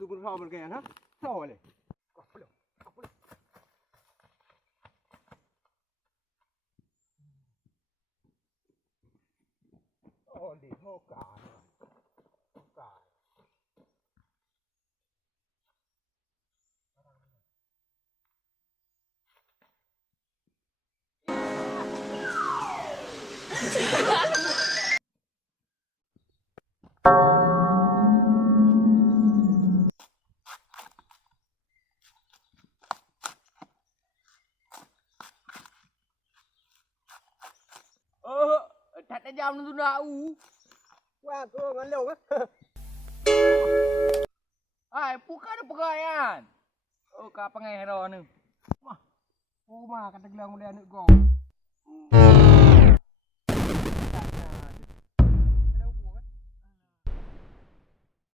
tu pun sabar kan, ha? Sabar le. Oh, di hoka. Hoka. Tak ada jam tu nak Wah, tu ngan leu ke? Ai, bukan ada pegaian. Oh, ka pengai hero ni. Mah, kata gelang oleh anak kau.